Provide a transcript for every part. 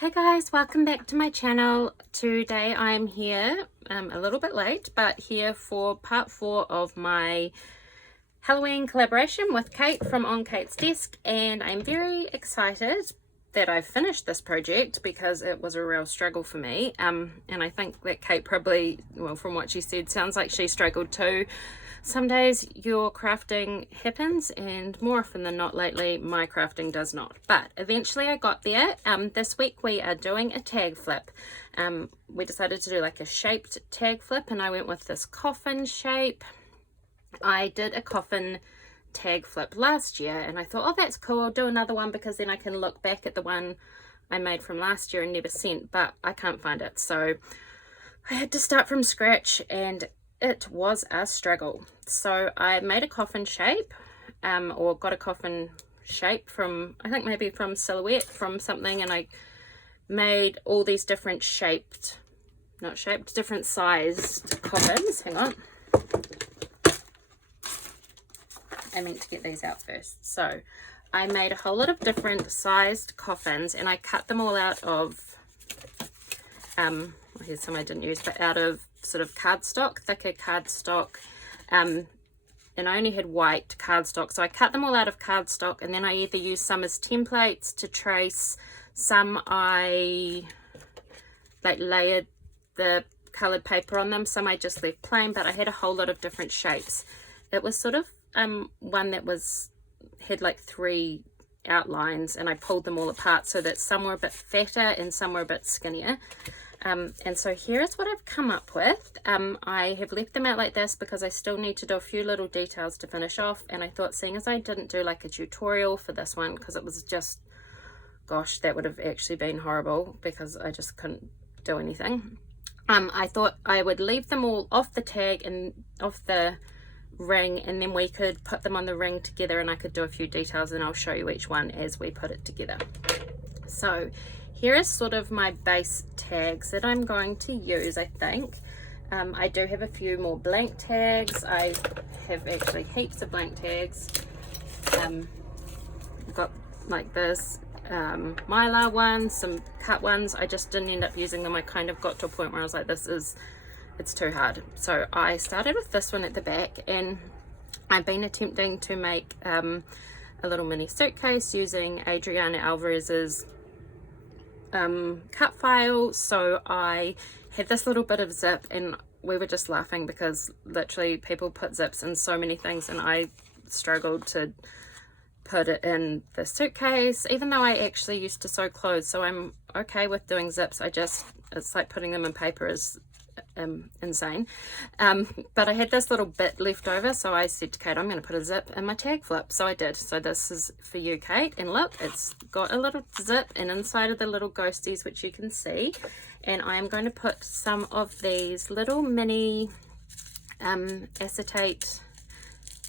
Hey guys, welcome back to my channel. Today I'm here a little bit late, but here for part 4 of my Halloween collaboration with Kate from On Kate's Desk, and I'm very excited that I've finished this project because it was a real struggle for me, and I think that Kate probably, well, from what she said, sounds like she struggled too. Some days your crafting happens, and more often than not lately my crafting does not, but eventually I got there. This week we are doing a tag flip. We decided to do like a shaped tag flip, and I went with this coffin shape. I did a coffin tag flip last year and I thought, oh, that's cool, I'll do another one because then I can look back at the one I made from last year and never sent, but I can't find it, so I had to start from scratch and it was a struggle. So I made a coffin shape, or got a coffin shape from, I think maybe from Silhouette, from something, and I made all these different different sized coffins. Hang on, I meant to get these out first. So I made a whole lot of different sized coffins and I cut them all out of, here's some I didn't use, but out of sort of cardstock, thicker cardstock, and I only had white cardstock, so I cut them all out of cardstock, and then I either used some as templates to trace, some I like layered the colored paper on them, some I just left plain, but I had a whole lot of different shapes. It was sort of one that had like 3 outlines, and I pulled them all apart so that some were a bit fatter and some were a bit skinnier. And so here is what I've come up with. I have left them out like this because I still need to do a few little details to finish off, and I thought, seeing as I didn't do like a tutorial for this one because it was just, gosh, that would have actually been horrible because I just couldn't do anything. I thought I would leave them all off the tag and off the ring, and then we could put them on the ring together and I could do a few details, and I'll show you each one as we put it together. So here is sort of my base tags that I'm going to use, I think. I do have a few more blank tags. I have actually heaps of blank tags. I've got like this mylar ones, some cut ones. I just didn't end up using them. I kind of got to a point where I was like, it's too hard. So I started with this one at the back, and I've been attempting to make a little mini suitcase using Adriana Alvarez's cut file. So I had this little bit of zip, and we were just laughing because literally people put zips in so many things, and I struggled to put it in the suitcase, even though I actually used to sew clothes, so I'm okay with doing zips. It's like putting them in paper is insane. But I had this little bit left over, so I said to Kate, I'm going to put a zip in my tag flip. So I did. So this is for you, Kate, and look, it's got a little zip, and inside of the little ghosties, which you can see, and I am going to put some of these little mini acetate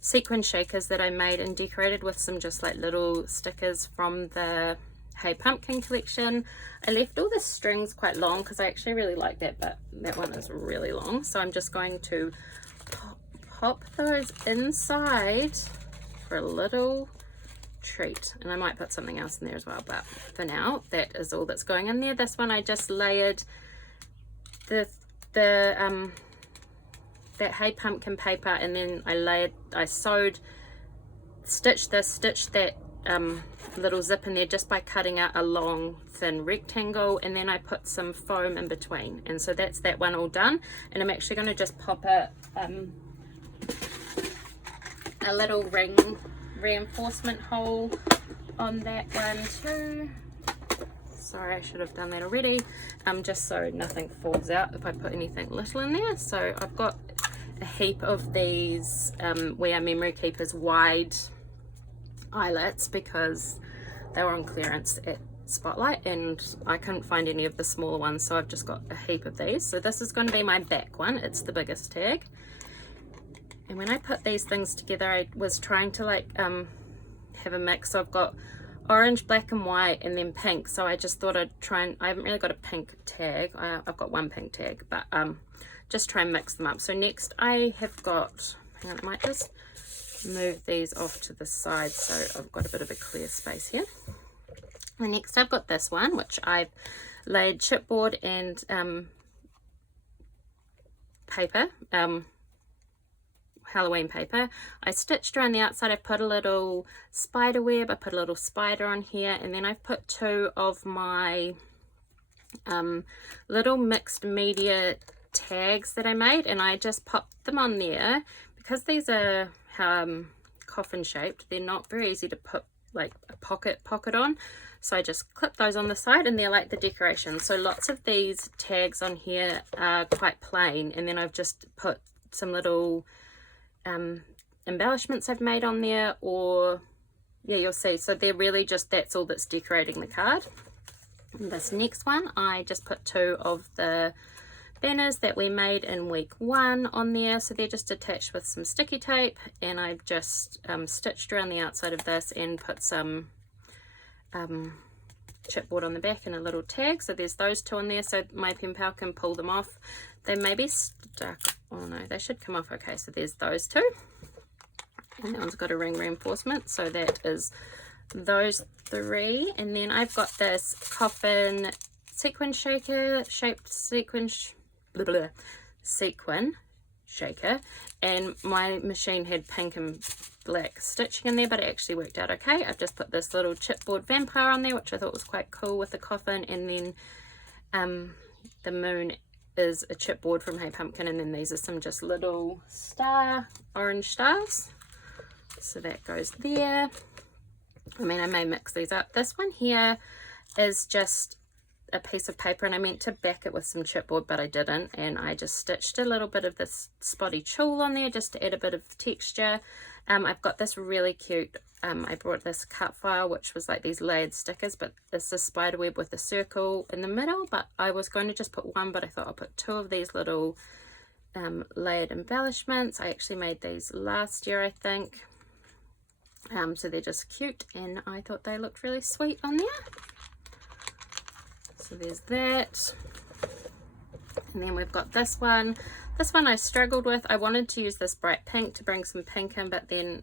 sequin shakers that I made and decorated with some just like little stickers from the Hey Pumpkin collection. I left all the strings quite long because I actually really like that, but that one is really long, so I'm just going to pop those inside for a little treat, and I might put something else in there as well, but for now that is all that's going in there. This one I just layered that Hey Pumpkin paper, and then I stitched that little zip in there just by cutting out a long thin rectangle, and then I put some foam in between, and so that's that one all done. And I'm actually going to just pop a little ring reinforcement hole on that one too. Sorry, I should have done that already, just so nothing falls out if I put anything little in there. So I've got a heap of these We Are Memory Keepers wide eyelets because they were on clearance at Spotlight and I couldn't find any of the smaller ones, so I've just got a heap of these. So this is going to be my back one. It's the biggest tag, and when I put these things together I was trying to like have a mix. So I've got orange, black and white, and then pink, so I just thought I'd try and, I haven't really got a pink tag, I've got one pink tag, but just try and mix them up. So next I have got, hang on, I might just move these off to the side so I've got a bit of a clear space here. And next I've got this one, which I've laid chipboard and paper, Halloween paper. I stitched around the outside. I put a little spider web, I put a little spider on here, and then I've put 2 of my little mixed media tags that I made, and I just popped them on there. Because these are coffin shaped, they're not very easy to put like a pocket on, so I just clip those on the side, and they're like the decoration. So lots of these tags on here are quite plain, and then I've just put some little embellishments I've made on there, or yeah, you'll see. So they're really just, that's all that's decorating the card. And this next one, I just put 2 of the banners that we made in week 1 on there, so they're just attached with some sticky tape, and I've just stitched around the outside of this and put some chipboard on the back and a little tag. So there's those 2 on there, so my pen pal can pull them off. They may be stuck, oh no, they should come off okay. So there's those 2, and that one's got a ring reinforcement, so that is those 3. And then I've got this coffin sequin shaker, shaped sequin shaker, and my machine had pink and black stitching in there, but it actually worked out okay. I've just put this little chipboard vampire on there, which I thought was quite cool with the coffin, and then the moon is a chipboard from Hey Pumpkin, and then these are some just little orange stars, so that goes there. I mean, I may mix these up. This one here is just a piece of paper, and I meant to back it with some chipboard, but I didn't, and I just stitched a little bit of this spotty tulle on there just to add a bit of texture. I've got this really cute, I brought this cut file, which was like these layered stickers, but it's a spider web with a circle in the middle, but I was going to just put 1, but I thought I'll put 2 of these little layered embellishments. I actually made these last year, I think. So they're just cute, and I thought they looked really sweet on there. So there's that. And then we've got this one. This one I struggled with. I wanted to use this bright pink to bring some pink in, but then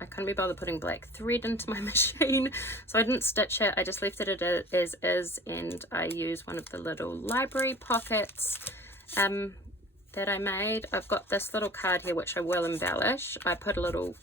I couldn't be bothered putting black thread into my machine, so I didn't stitch it. I just left it as is, and I used one of the little library pockets that I made. I've got this little card here which I will embellish. I put a little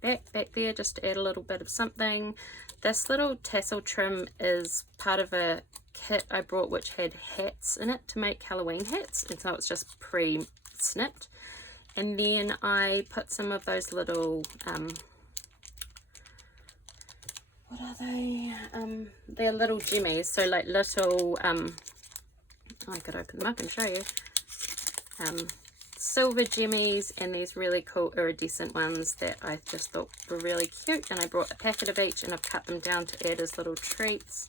back there just to add a little bit of something. This little tassel trim is part of a kit I brought which had hats in it to make Halloween hats, and so it's just pre-snipped. And then I put some of those little what are they? They're little jimmies, so like little I could open them up and show you. Silver jimmies, and these really cool iridescent ones that I just thought were really cute, and I brought a packet of each, and I've cut them down to add as little treats.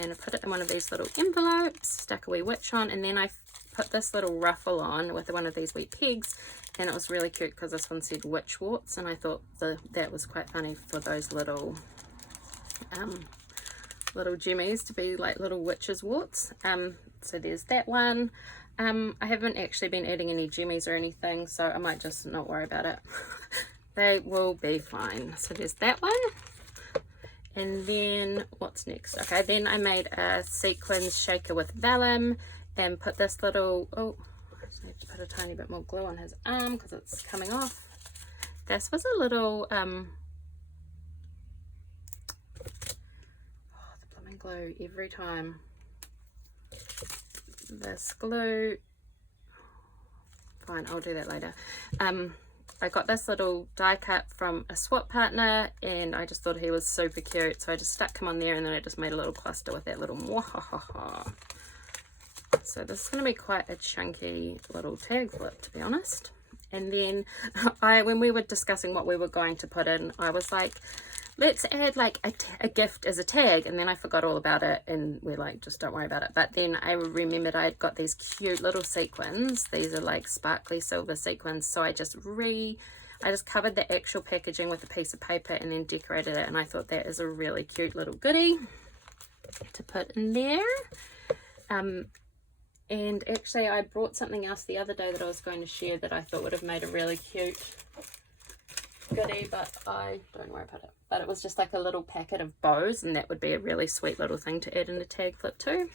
And I put it in one of these little envelopes, stuck a wee witch on, and then I put this little ruffle on with one of these wee pegs, and it was really cute because this one said witch warts, and I thought that was quite funny for those little little jimmies to be like little witches warts. So there's that one. I haven't actually been adding any jimmies or anything, so I might just not worry about it. They will be fine. So there's that one. And then what's next? Okay, then I made a sequins shaker with vellum and put this little, oh, I just need to put a tiny bit more glue on his arm because it's coming off. This was a little, oh, the blooming glue every time. This glue, fine, I'll do that later. I got this little die cut from a swap partner, and I just thought he was super cute, so I just stuck him on there, and then I just made a little cluster with that little mwahaha. So this is going to be quite a chunky little tag flip, to be honest. And then when we were discussing what we were going to put in, I was like, let's add like a gift as a tag, and then I forgot all about it, and we're like, just don't worry about it. But then I remembered I had got these cute little sequins. These are like sparkly silver sequins, so I just covered the actual packaging with a piece of paper and then decorated it, and I thought that is a really cute little goodie to put in there. And actually I brought something else the other day that I was going to share that I thought would have made a really cute goodie, but I don't know where I put it. But it was just like a little packet of bows, and that would be a really sweet little thing to add in a tag flip too.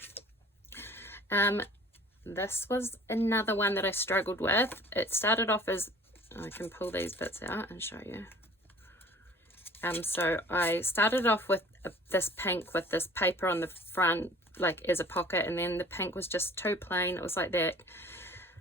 This was another one that I struggled with. It started off as, I can pull these bits out and show you. So I started off with this pink with this paper on the front, like as a pocket, and then the pink was just too plain. It was like that.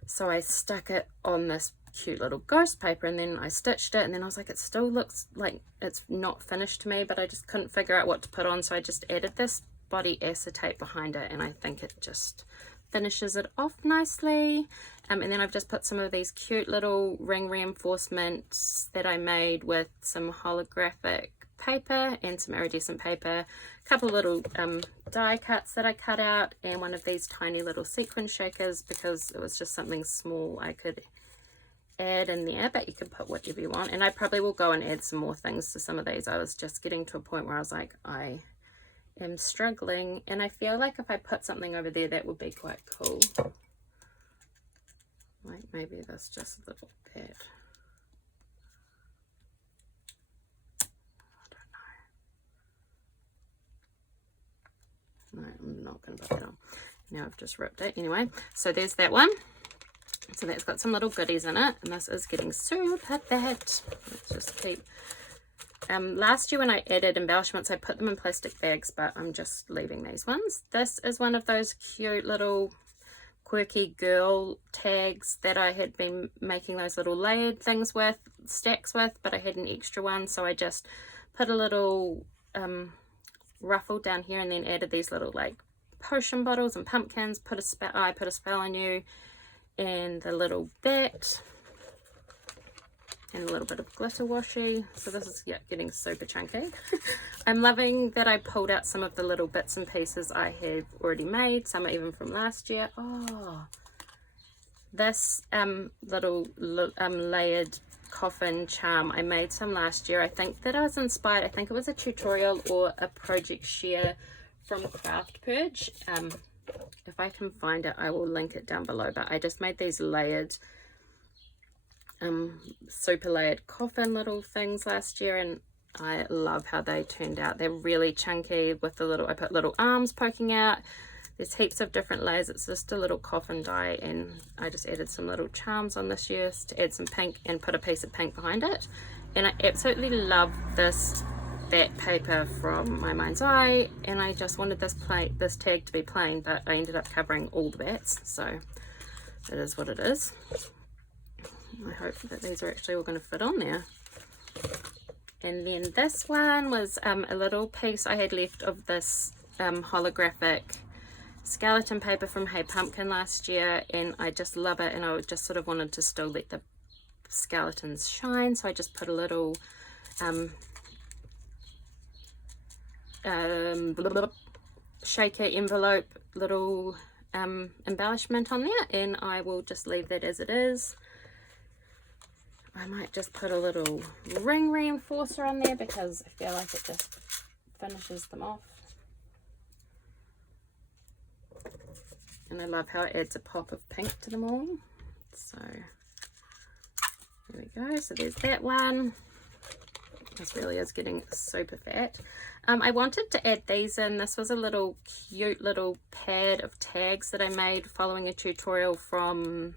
So I stuck it on this cute little ghost paper, and then I stitched it, and then I was like, it still looks like it's not finished to me, but I just couldn't figure out what to put on, so I just added this body acetate behind it, and I think it just finishes it off nicely. And then I've just put some of these cute little ring reinforcements that I made with some holographic paper and some iridescent paper, a couple of little die cuts that I cut out, and one of these tiny little sequin shakers, because it was just something small I could add in there, but you can put whatever you want. And I probably will go and add some more things to some of these. I was just getting to a point where I was like, I am struggling, and I feel like if I put something over there that would be quite cool, like maybe that's just a little bit, I don't know. No, I'm not going to put that on. Now I've just ripped it anyway. So there's that one. So that's got some little goodies in it, and this is getting super fat. Let's just keep. Last year when I added embellishments, I put them in plastic bags, but I'm just leaving these ones. This is one of those cute little quirky girl tags that I had been making those little layered things with, stacks with, but I had an extra one, so I just put a little ruffle down here, and then added these little like potion bottles and pumpkins. I put a spell on you, and the little bit, and a little bit of glitter washi. So this is getting super chunky. I'm loving that I pulled out some of the little bits and pieces I have already made. Some are even from last year. Oh, this little layered coffin charm, I made some last year. I think that I was inspired, I think it was a tutorial or a project share from Craft Purge. If I can find it, I will link it down below, but I just made these layered super layered coffin little things last year, and I love how they turned out. They're really chunky with the little, I put little arms poking out. There's heaps of different layers. It's just a little coffin die, and I just added some little charms on this year to add some pink and put a piece of pink behind it. And I absolutely love that paper from My Mind's Eye, and I just wanted this tag to be plain, but I ended up covering all the bats, so it is what it is. I hope that these are actually all going to fit on there. And then this one was a little piece I had left of this holographic skeleton paper from Hey Pumpkin last year, and I just love it, and I just sort of wanted to still let the skeletons shine, so I just put a little shaker envelope little embellishment on there, and I will just leave that as it is. I might just put a little ring reinforcer on there because I feel like it just finishes them off. And I love how it adds a pop of pink to them all. So there we go. So there's that one. This really is getting super fat. I wanted to add these in. This was a little cute little pad of tags that I made following a tutorial from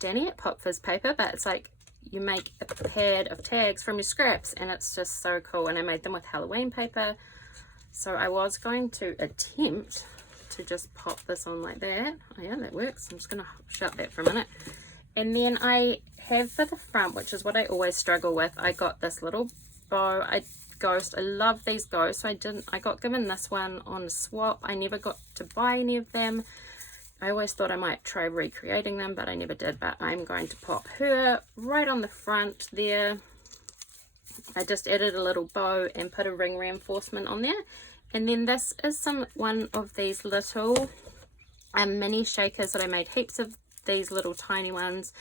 Danny at Pop Fizz Paper, but it's like you make a pad of tags from your scraps, and it's just so cool. And I made them with Halloween paper, so I was going to attempt to just pop this on like that. Oh yeah, that works. I'm just gonna shut that for a minute. And then I have for the front, which is what I always struggle with, I got this little bow ghost. I love these ghosts, so I got given this one on a swap. I never got to buy any of them. I always thought I might try recreating them, but I never did. But I'm going to pop her right on the front there. I just added a little bow and put a ring reinforcement on there. And then this is one of these little mini shakers that I made heaps of, these little tiny ones.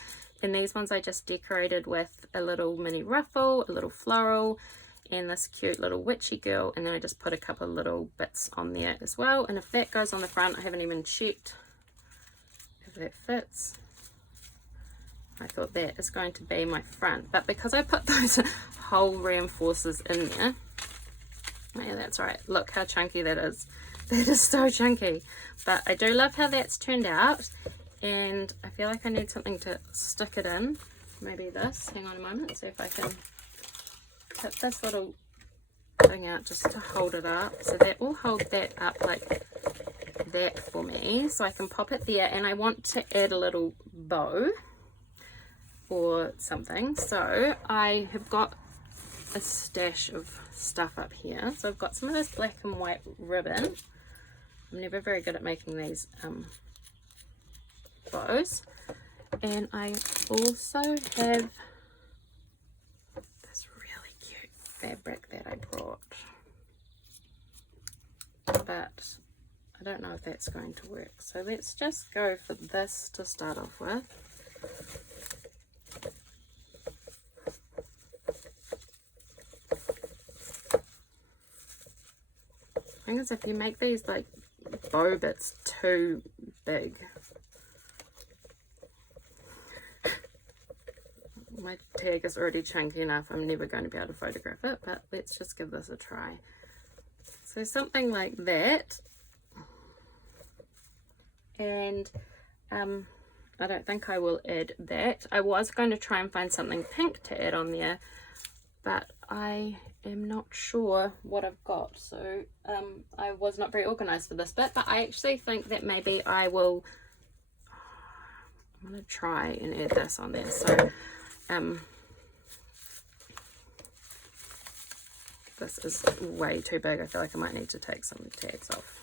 And these ones I just decorated with a little mini ruffle, a little floral, and this cute little witchy girl. And then I just put a couple of little bits on there as well. And if that goes on the front, I haven't even checked that fits. I thought that is going to be my front, but because I put those hole reinforcers in there, oh yeah, that's right, look how chunky that is. That is so chunky, but I do love how that's turned out, and I feel like I need something to stick it in. Maybe this, hang on a moment, see if I can tip this little thing out just to hold it up, so that will hold that up like that for me, so I can pop it there. And I want to add a little bow or something, so I have got a stash of stuff up here. So I've got some of this black and white ribbon. I'm never very good at making these bows, and I also have this really cute fabric that I brought, but I don't know if that's going to work, so let's just go for this to start off with. The thing is, if you make these like bow bits too big, my tag is already chunky enough, I'm never going to be able to photograph it, but let's just give this a try. So something like that, and I don't think I will add that. I was going to try and find something pink to add on there, but I am not sure what I've got, so I was not very organized for this bit, but I actually think that maybe I will, I'm going to try and add this on there. So this is way too big. I feel like I might need to take some tags off.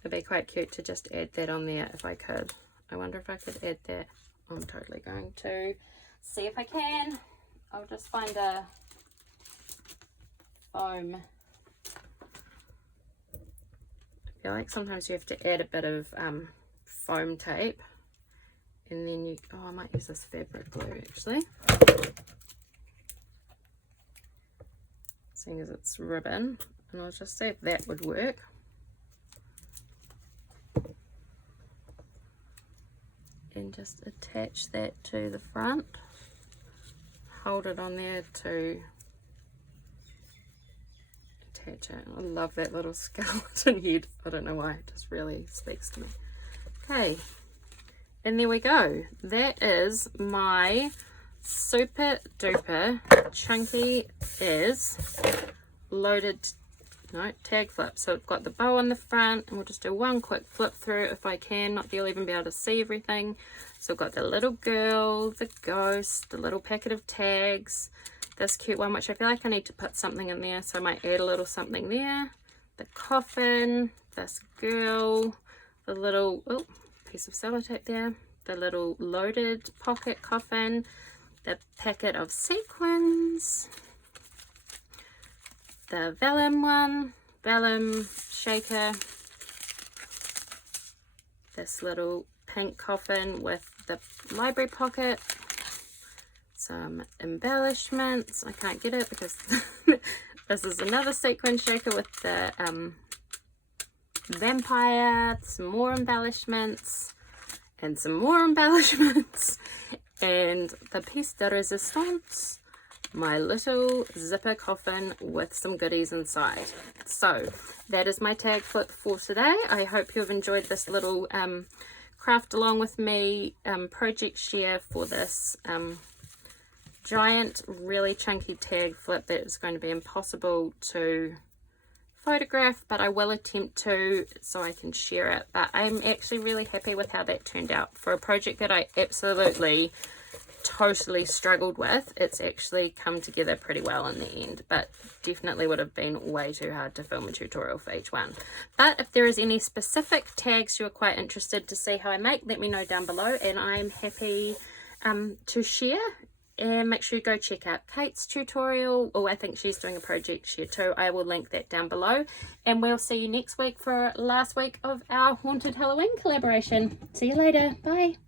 It'd be quite cute to just add that on there if I could. I wonder if I could add that. I'm totally going to see if I can. I'll just find a foam. I feel like sometimes you have to add a bit of foam tape, and then you, oh, I might use this fabric glue actually, seeing as it's ribbon, and I'll just see if that would work. And just attach that to the front, hold it on there to attach it. I love that little skeleton head, I don't know why, it just really speaks to me. Okay, and there we go. That is my super duper chunky as loaded tag flip. So I've got the bow on the front, and we'll just do one quick flip through if I can, not that you'll even be able to see everything. So I've got the little girl, the ghost, the little packet of tags, this cute one which I feel like I need to put something in there, so I might add a little something there, the coffin, this girl, the little piece of sellotape there, the little loaded pocket coffin, the packet of sequins, the vellum one, vellum shaker, this little pink coffin with the library pocket, some embellishments. I can't get it because this is another sequin shaker with the vampire, some more embellishments, and some more embellishments, and the piece de resistance, my little zipper coffin with some goodies inside. So that is my tag flip for today. I hope you've enjoyed this little craft along with me project share for this giant, really chunky tag flip that is going to be impossible to photograph, but I will attempt to so I can share it. But I'm actually really happy with how that turned out for a project that I absolutely totally struggled with. It's actually come together pretty well in the end, but definitely would have been way too hard to film a tutorial for each one. But if there is any specific tags you're quite interested to see how I make, let me know down below, and I'm happy to share. And make sure you go check out Kate's tutorial, or I think she's doing a project share too. I will link that down below, and we'll see you next week for last week of our Haunted Halloween collaboration. See you later. Bye.